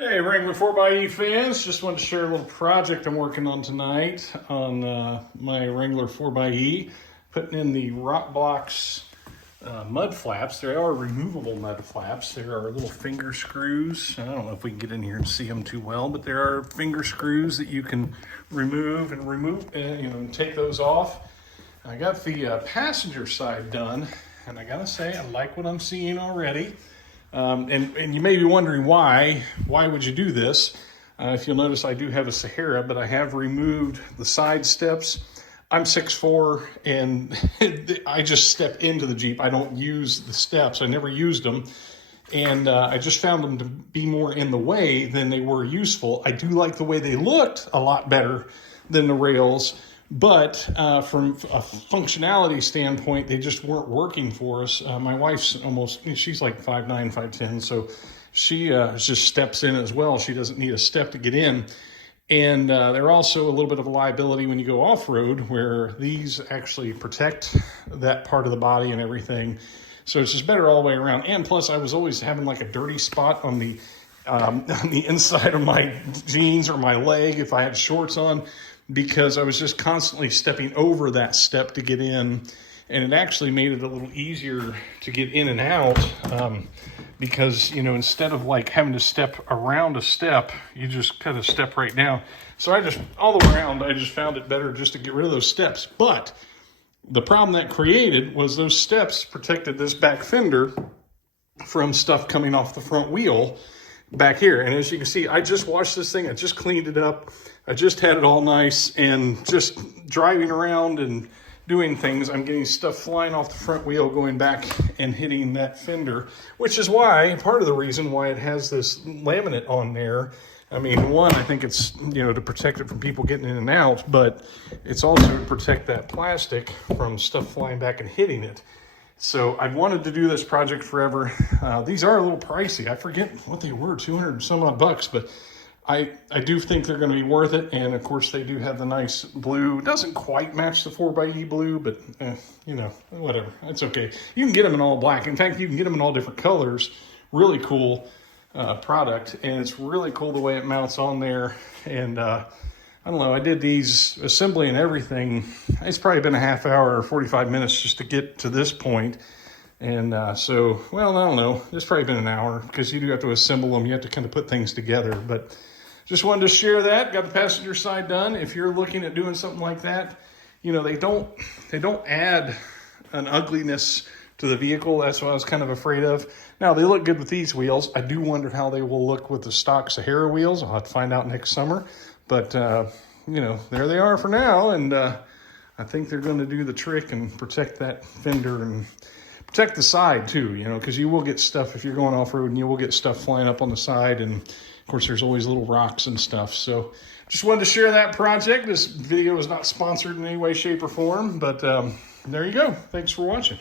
Hey, Wrangler 4xe fans, just wanted to share a little project I'm working on tonight on my Wrangler 4xe, putting in the Rokblokz Mud Flaps. They are removable mud flaps. There are little finger screws. I don't know if we can get in here and see them too well, but there are finger screws that you can remove and take those off. I got the passenger side done, and I gotta say, I like what I'm seeing already. And you may be wondering why would you do this? If you'll notice, I do have a Sahara, but I have removed the side steps. I'm 6'4", and I just step into the Jeep. I don't use the steps. I never used them. And I just found them to be more in the way than they were useful. I do like the way they looked a lot better than the rails. But from a functionality standpoint, they just weren't working for us. My wife's she's like 5'9", 5'10", so she just steps in as well. She doesn't need a step to get in. And they're also a little bit of a liability when you go off-road, where these actually protect that part of the body and everything. So it's just better all the way around. And plus, I was always having like a dirty spot on the inside of my jeans or my leg if I had shorts on, because I was just constantly stepping over that step to get in. And it actually made it a little easier to get in and out because, instead of like having to step around a step, you just kind of step right down. So all the way around, I just found it better just to get rid of those steps. But the problem that created was those steps protected this back fender from stuff coming off the front wheel back here. And as you can see, I just washed this thing. I just cleaned it up. I just had it all nice, and just driving around and doing things, I'm getting stuff flying off the front wheel going back and hitting that fender, which is why, part of the reason why it has this laminate on there. I mean, one, I think it's, to protect it from people getting in and out, but it's also to protect that plastic from stuff flying back and hitting it. So I wanted to do this project forever. These are a little pricey. I forget what they were, 200 and some odd bucks, but I do think they're going to be worth it. And of course they do have the nice blue. It doesn't quite match the 4xe blue, but whatever. It's okay. You can get them in all black. In fact, you can get them in all different colors. Really cool product. And it's really cool the way it mounts on there. And I don't know, I did these assembly and everything. It's probably been a half hour or 45 minutes just to get to this point. And so, well, I don't know. It's probably been an hour because you do have to assemble them. You have to kind of put things together. But just wanted to share that. Got the passenger side done. If you're looking at doing something like that, they don't add an ugliness to the vehicle. That's what I was kind of afraid of. Now, they look good with these wheels. I do wonder how they will look with the stock Sahara wheels. I'll have to find out next summer. But, there they are for now. And I think they're going to do the trick and protect that fender and protect the side too, because you will get stuff if you're going off-road, and you will get stuff flying up on the side. And of course, there's always little rocks and stuff. So just wanted to share that project. This video is not sponsored in any way, shape, or form, but there you go. Thanks for watching.